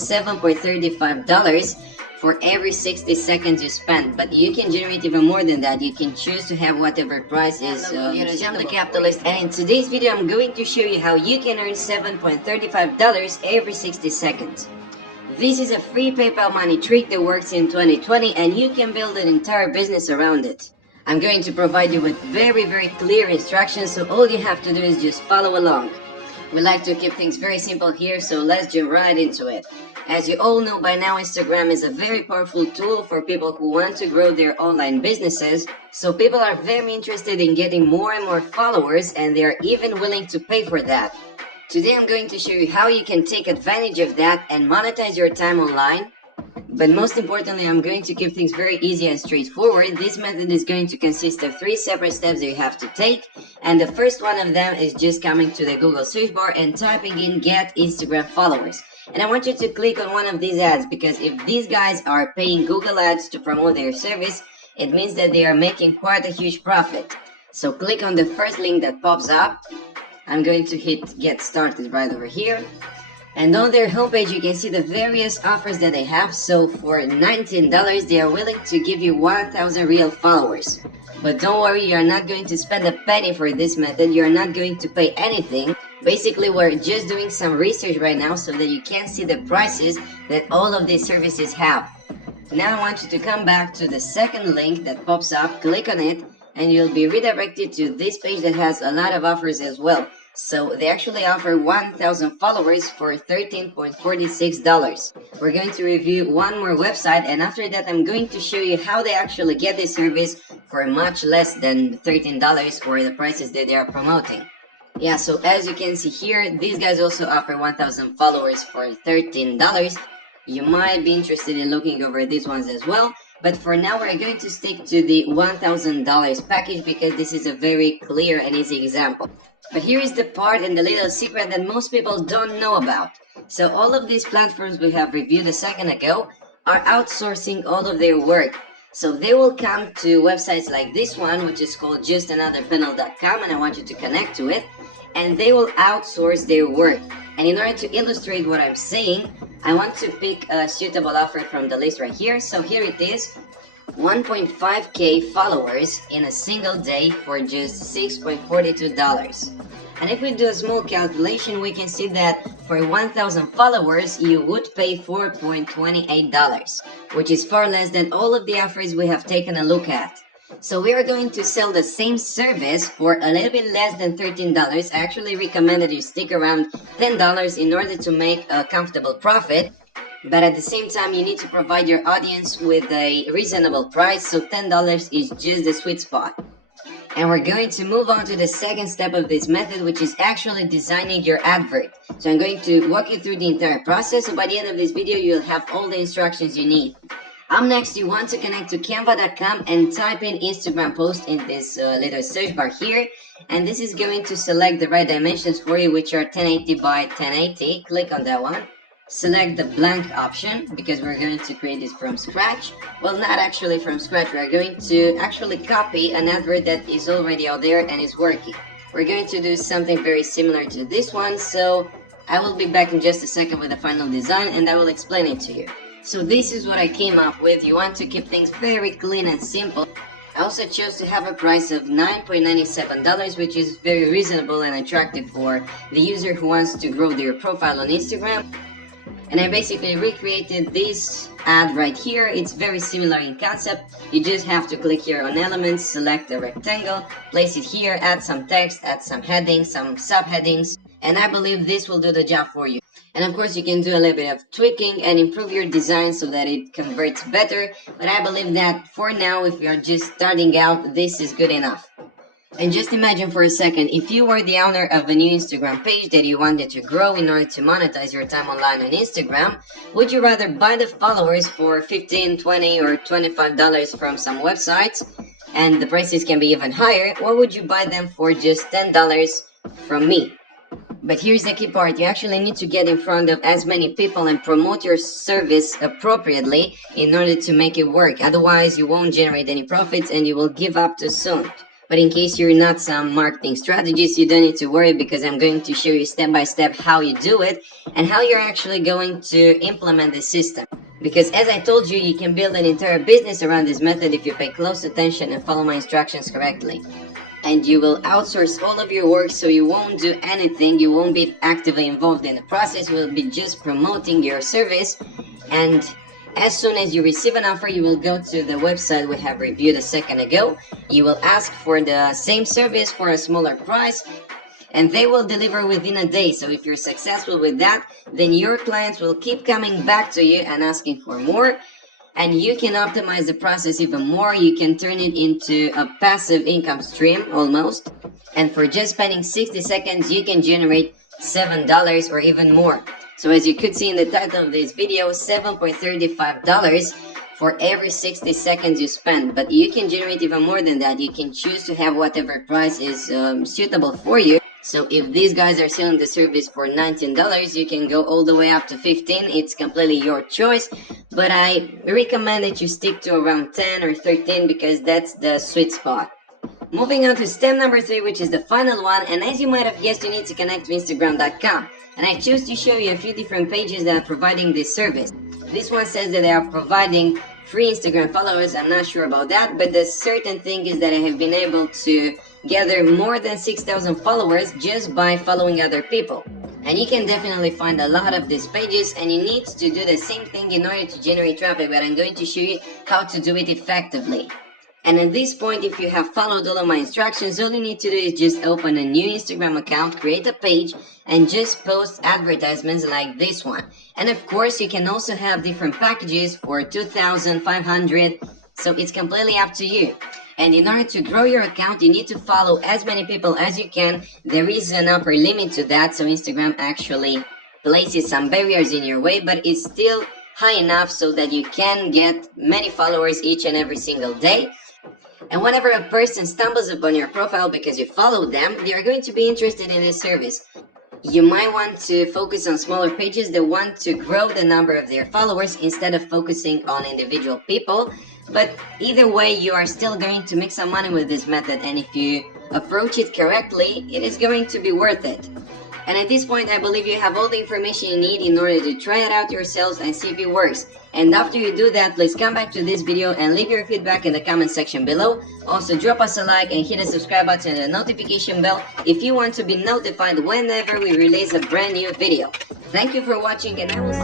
$7.35 for every 60 seconds you spend. But you can generate even more than that. You can choose to have whatever price is I'm the capitalist, and in today's video I'm going to show you how you can earn $7.35 every 60 seconds. This is a free PayPal money trick that works in 2020, and you can build an entire business around it. I'm going to provide you with very clear instructions, so all you have to do is just follow along. We like to keep things very simple here, so let's jump right into it. As you all know by now, Instagram is a very powerful tool for people who want to grow their online businesses. So people are very interested in getting more and more followers, and they are even willing to pay for that. Today I'm going to show you how you can take advantage of that and monetize your time online. But most importantly, I'm going to keep things very easy and straightforward. This method is going to consist of 3 separate steps that you have to take. And the first one of them is just coming to the Google search bar and typing in "get Instagram followers." And I want you to click on one of these ads, because if these guys are paying Google ads to promote their service, it means that they are making quite a huge profit. So click on the first link that pops up. I'm going to hit get started right over here. And on their homepage, you can see the various offers that they have. So for $19, they are willing to give you 1,000 real followers. But don't worry, you're not going to spend a penny for this method. You're not going to pay anything. Basically, we're just doing some research right now so that you can see the prices that all of these services have. Now I want you to come back to the second link that pops up, click on it, and you'll be redirected to this page that has a lot of offers as well. So they actually offer 1,000 followers for $13.46. We're going to review one more website, and after that I'm going to show you how they actually get this service for much less than $13 or the prices that they are promoting. Yeah, so as you can see here, these guys also offer 1,000 followers for $13. You might be interested in looking over these ones as well. But for now, we're going to stick to the $1,000 package because this is a very clear and easy example. But here is the part and the little secret that most people don't know about. So all of these platforms we have reviewed a second ago are outsourcing all of their work. So they will come to websites like this one, which is called justanotherpanel.com, and I want you to connect to it, and they will outsource their work. And in order to illustrate what I'm saying, I want to pick a suitable offer from the list right here. So here it is, 1.5k followers in a single day for just $6.42. And if we do a small calculation, we can see that for 1,000 followers, you would pay $4.28, which is far less than all of the offers we have taken a look at. So we are going to sell the same service for a little bit less than $13. I actually recommend that you stick around $10 in order to make a comfortable profit. But at the same time, you need to provide your audience with a reasonable price, so $10 is just the sweet spot. And we're going to move on to the second step of this method, which is actually designing your advert. So I'm going to walk you through the entire process, so by the end of this video, you'll have all the instructions you need. Up next, you want to connect to canva.com and type in Instagram post in this little search bar here. And this is going to select the right dimensions for you, which are 1080 by 1080. Click on that one. Select the blank option because we're going to create this from scratch. Well, not actually from scratch. We're going to actually copy an advert that is already out there and is working. We're going to do something very similar to this one. So I will be back in just a second with the final design and I will explain it to you. So this is what I came up with. You want to keep things very clean and simple. I also chose to have a price of $9.97, which is very reasonable and attractive for the user who wants to grow their profile on Instagram. And I basically recreated this ad right here. It's very similar in concept. You just have to click here on elements, select a rectangle, place it here, add some text, add some headings, some subheadings, and I believe this will do the job for you. And of course, you can do a little bit of tweaking and improve your design so that it converts better. But I believe that for now, if you're just starting out, this is good enough. And just imagine for a second, if you were the owner of a new Instagram page that you wanted to grow in order to monetize your time online on Instagram, would you rather buy the followers for $15, $20, or $25 from some websites, and the prices can be even higher, or would you buy them for just $10 from me? But here's the key part, you actually need to get in front of as many people and promote your service appropriately in order to make it work. Otherwise, you won't generate any profits and you will give up too soon. But in case you're not some marketing strategist, you don't need to worry because I'm going to show you step by step how you do it and how you're actually going to implement the system. Because as I told you, you can build an entire business around this method if you pay close attention and follow my instructions correctly. And you will outsource all of your work, so you won't do anything, you won't be actively involved in the process, you will be just promoting your service. And as soon as you receive an offer, you will go to the website we have reviewed a second ago. You will ask for the same service for a smaller price, and they will deliver within a day. So if you're successful with that, then your clients will keep coming back to you and asking for more. And you can optimize the process even more. You can turn it into a passive income stream almost. And for just spending 60 seconds, you can generate $7 or even more. So as you could see in the title of this video, $7.35 for every 60 seconds you spend. But you can generate even more than that. You can choose to have whatever price is suitable for you. So if these guys are selling the service for $19, you can go all the way up to 15. It's completely your choice, but I recommend that you stick to around 10 or 13 because that's the sweet spot. Moving on to step number 3, which is the final one, and as you might have guessed, you need to connect to Instagram.com. And I choose to show you a few different pages that are providing this service. This one says that they are providing free Instagram followers. I'm not sure about that, but the certain thing is that I have been able to gather more than 6,000 followers just by following other people. And you can definitely find a lot of these pages, and you need to do the same thing in order to generate traffic, but I'm going to show you how to do it effectively. And at this point, if you have followed all of my instructions, all you need to do is just open a new Instagram account, create a page, and just post advertisements like this one. And of course, you can also have different packages for 2,500, so it's completely up to you. And in order to grow your account, you need to follow as many people as you can. There is an upper limit to that, so Instagram actually places some barriers in your way, but it's still high enough so that you can get many followers each and every single day. And whenever a person stumbles upon your profile because you follow them, they are going to be interested in this service. You might want to focus on smaller pages that want to grow the number of their followers instead of focusing on individual people. But either way, you are still going to make some money with this method, and if you approach it correctly, it is going to be worth it. And at this point, I believe you have all the information you need in order to try it out yourselves and see if it works. And after you do that, please come back to this video and leave your feedback in the comment section below. Also, drop us a like and hit the subscribe button and the notification bell if you want to be notified whenever we release a brand new video. Thank you for watching, and I will see you